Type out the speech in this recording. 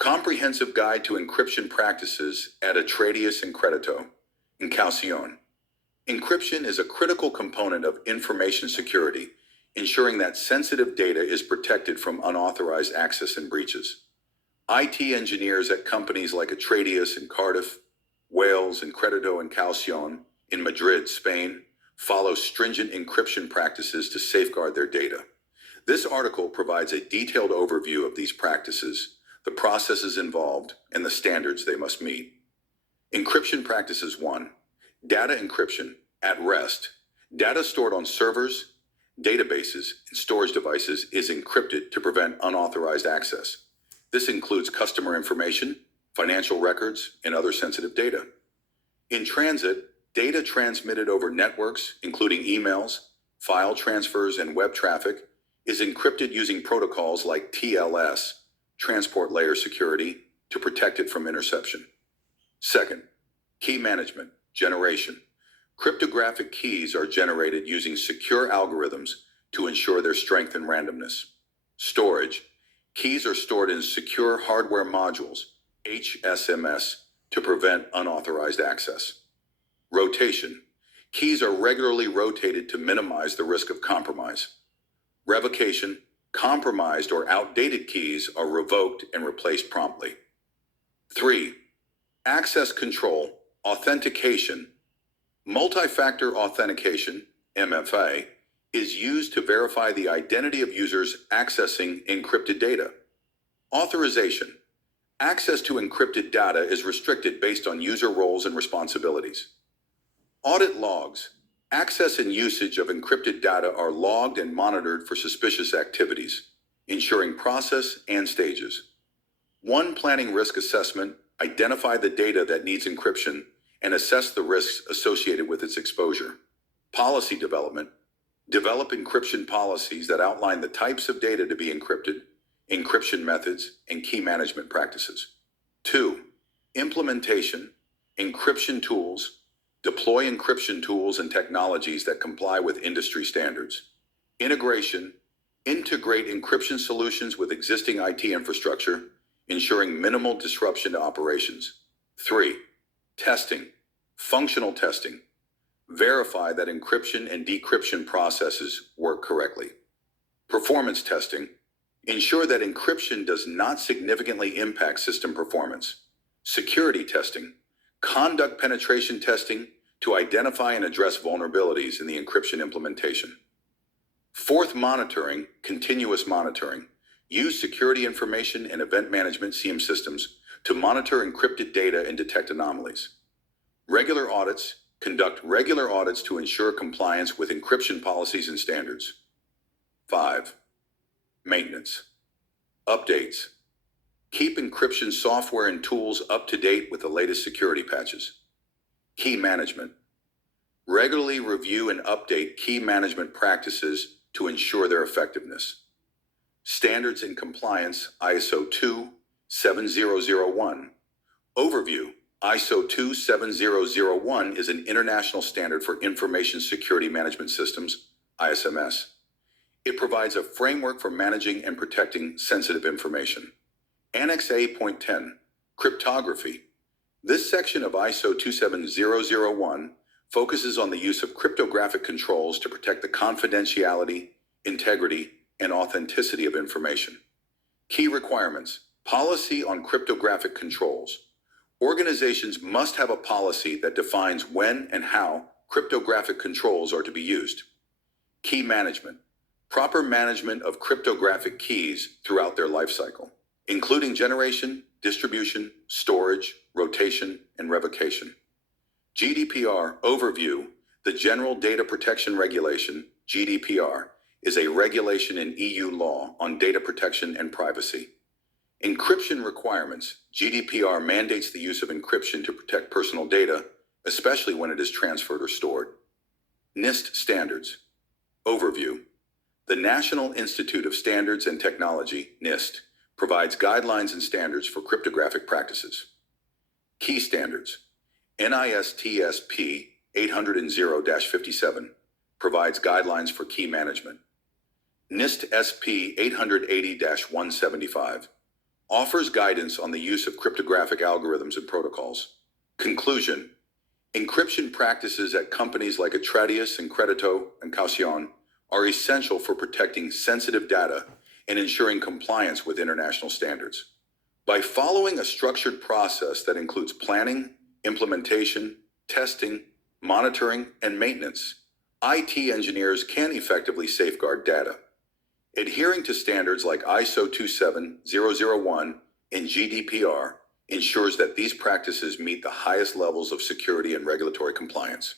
Comprehensive Guide to Encryption Practices at Atradius and Credito. Encryption. Encryption is a critical component of information security, ensuring that sensitive data is protected from unauthorized access and breaches. IT engineers at companies like Atradius in Cardiff, Wales and Credito and Calcion in Madrid, Spain, follow stringent encryption practices to safeguard their data. This article provides a detailed overview of these practices, the processes involved, and the standards they must meet. Encryption Practices 1. Data encryption. At rest, data stored on servers, databases, and storage devices is encrypted to prevent unauthorized access. This includes customer information, financial records, and other sensitive data. In transit, data transmitted over networks, including emails, file transfers, and web traffic, is encrypted using protocols like TLS, Transport Layer Security, to protect it from interception. Second, key management, generation. Cryptographic keys are generated using secure algorithms to ensure their strength and randomness. Storage. Keys are stored in secure hardware modules, HSMS, to prevent unauthorized access. Rotation. Keys are regularly rotated to minimize the risk of compromise. Revocation. Compromised or outdated keys are revoked and replaced promptly. 3. Access control, authentication. Multi-factor authentication, MFA, is used to verify the identity of users accessing encrypted data. Authorization. Access to encrypted data is restricted based on user roles and responsibilities. Audit logs. Access and usage of encrypted data are logged and monitored for suspicious activities, ensuring process and stages. 1. Planning risk assessment. Identify the data that needs encryption and assess the risks associated with its exposure. Policy development. Develop encryption policies that outline the types of data to be encrypted, encryption methods, and key management practices. 2. Implementation. Encryption tools. Deploy encryption tools and technologies that comply with industry standards. Integration. Integrate encryption solutions with existing IT infrastructure, ensuring minimal disruption to operations. 3. Testing. Functional testing. Verify that encryption and decryption processes work correctly. Performance testing. Ensure that encryption does not significantly impact system performance. Security testing. Conduct penetration testing to identify and address vulnerabilities in the encryption implementation. 4th, monitoring, continuous monitoring. Use security information and event management CM systems to monitor encrypted data and detect anomalies. Regular audits. Conduct regular audits to ensure compliance with encryption policies and standards. 5. Maintenance. Updates. Keep encryption software and tools up to date with the latest security patches. Key management. Regularly review and update key management practices to ensure their effectiveness. Standards and compliance, ISO 27001. Overview. ISO 27001 is an international standard for information security management systems, ISMS. It provides a framework for managing and protecting sensitive information. Annex A.10, Cryptography. This section of ISO 27001 focuses on the use of cryptographic controls to protect the confidentiality, integrity, and authenticity of information. Key requirements. Policy on cryptographic controls. Organizations must have a policy that defines when and how cryptographic controls are to be used. Key management. Proper management of cryptographic keys throughout their life cycle, including generation, distribution, storage, rotation, and revocation. GDPR overview. The General Data Protection Regulation, GDPR, is a regulation in EU law on data protection and privacy. Encryption requirements. GDPR mandates the use of encryption to protect personal data, especially when it is transferred or stored. NIST standards. Overview. The National Institute of Standards and Technology, NIST, provides guidelines and standards for cryptographic practices. Key standards. NIST-SP 800-57 provides guidelines for key management. NIST SP 880-175 offers guidance on the use of cryptographic algorithms and protocols. Conclusion: encryption practices at companies like Atradius, Encredito, and Caucion are essential for protecting sensitive data and ensuring compliance with international standards. By following a structured process that includes planning, implementation, testing, monitoring, and maintenance, IT engineers can effectively safeguard data. Adhering to standards like ISO 27001 and GDPR ensures that these practices meet the highest levels of security and regulatory compliance.